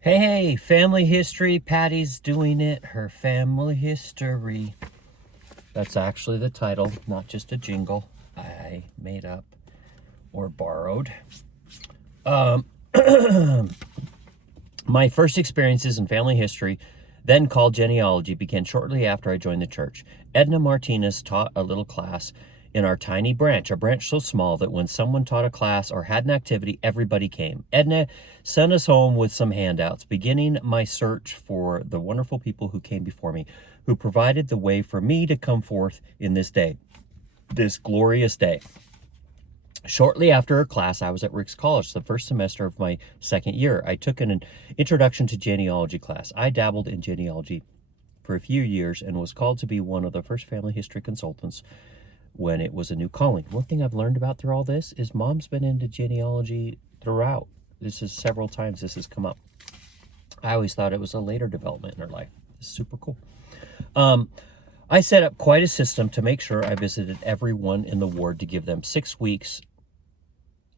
Hey, family history. Patty's doing it. Her family history. That's actually the title, not just a jingle I made up or borrowed. My first experiences in family history, then called genealogy, began shortly after I joined the church. Edna Martinez taught a little class in our tiny branch, a branch so small that when someone taught a class or had an activity, everybody came. Edna sent us home with some handouts, beginning my search for the wonderful people who came before me, who provided the way for me to come forth in this day, this glorious day. Shortly after her class, I was at Rick's College, the first semester of my second year. I took an introduction to genealogy class. I dabbled in genealogy for a few years and was called to be one of the first family history consultants when it was a new calling. One thing I've learned about through all this is Mom's been into genealogy throughout. This is several times this has come up. I always thought it was a later development in her life. It's super cool. I set up quite a system to make sure I visited everyone in the ward to give them 6 weeks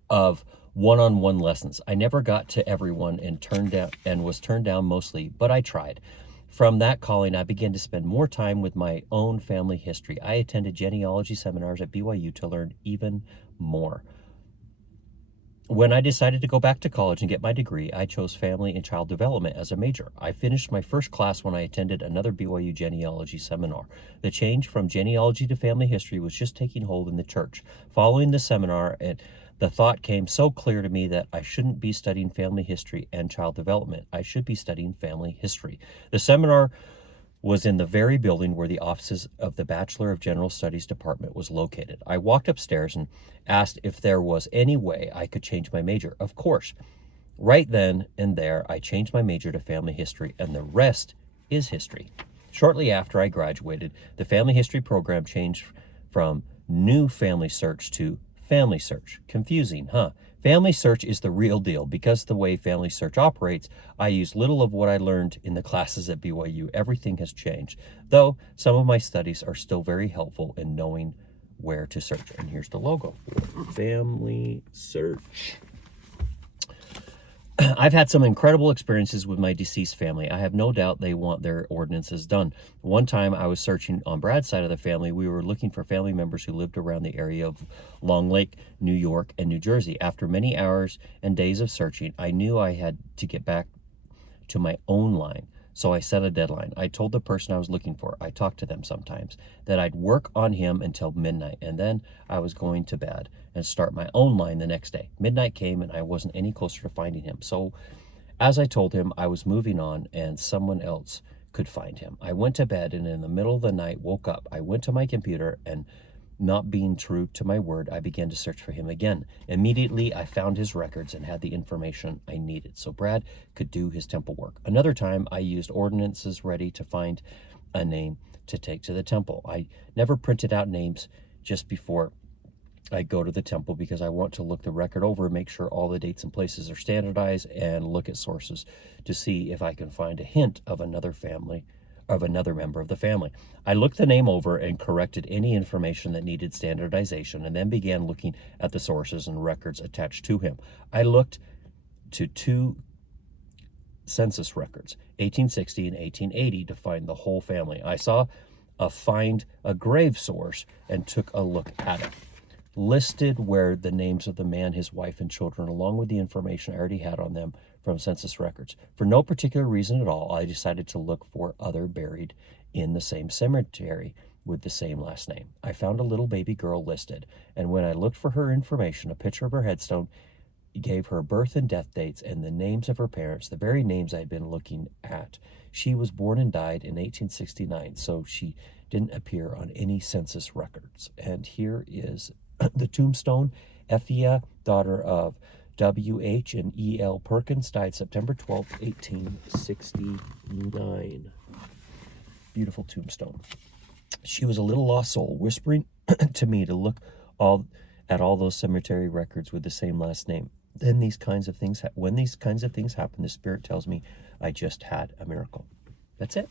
of one-on-one lessons. I never got to everyone and was turned down mostly, but I tried. From that calling, I began to spend more time with my own family history. I attended genealogy seminars at BYU to learn even more. When I decided to go back to college and get my degree, I chose family and child development as a major. I finished my first class when I attended another BYU genealogy seminar. The change from genealogy to family history was just taking hold in the church. Following the seminar, the thought came so clear to me that I shouldn't be studying family history and child development. I should be studying family history. The seminar was in the very building where the offices of the Bachelor of General Studies department was located. I walked upstairs and asked if there was any way I could change my major. Of course. Right then and there, I changed my major to family history, and the rest is history. Shortly after I graduated, the family history program changed from new family search to family search. Confusing, huh? Family search is the real deal. Because the way family search operates, I use little of what I learned in the classes at BYU. Everything has changed, though some of my studies are still very helpful in knowing where to search. And here's the logo. Family search. I've had some incredible experiences with my deceased family. I have no doubt they want their ordinances done. One time I was searching on Brad's side of the family. We were looking for family members who lived around the area of Long Lake, New York, and New Jersey. After many hours and days of searching, I knew I had to get back to my own line. So I set a deadline. I told the person I was looking for, I talked to them sometimes, that I'd work on him until midnight, and then I was going to bed and start my own line the next day. Midnight came and I wasn't any closer to finding him. So as I told him, I was moving on and someone else could find him. I went to bed and in the middle of the night woke up. I went to my computer and, not being true to my word, I began to search for him again. Immediately, I found his records and had the information I needed, so Brad could do his temple work. Another time, I used ordinances ready to find a name to take to the temple. I never printed out names just before I go to the temple because I want to look the record over and make sure all the dates and places are standardized and look at sources to see if I can find a hint of another member of the family. I looked the name over and corrected any information that needed standardization and then began looking at the sources and records attached to him. I looked to 2 census records, 1860 and 1880, to find the whole family. I saw find a grave source and took a look at it. Listed were the names of the man, his wife, and children, along with the information I already had on them from census records. For no particular reason at all, I decided to look for other buried in the same cemetery with the same last name. I found a little baby girl listed, and when I looked for her information, a picture of her headstone gave her birth and death dates and the names of her parents, the very names I'd been looking at. She was born and died in 1869, so she didn't appear on any census records. And here is the tombstone. Effia, daughter of W.H. and E.L. Perkins, died September 12, 1869. Beautiful tombstone. She was a little lost soul, whispering to me to look at all those cemetery records with the same last name. Then when these kinds of things happen, the Spirit tells me I just had a miracle. That's it.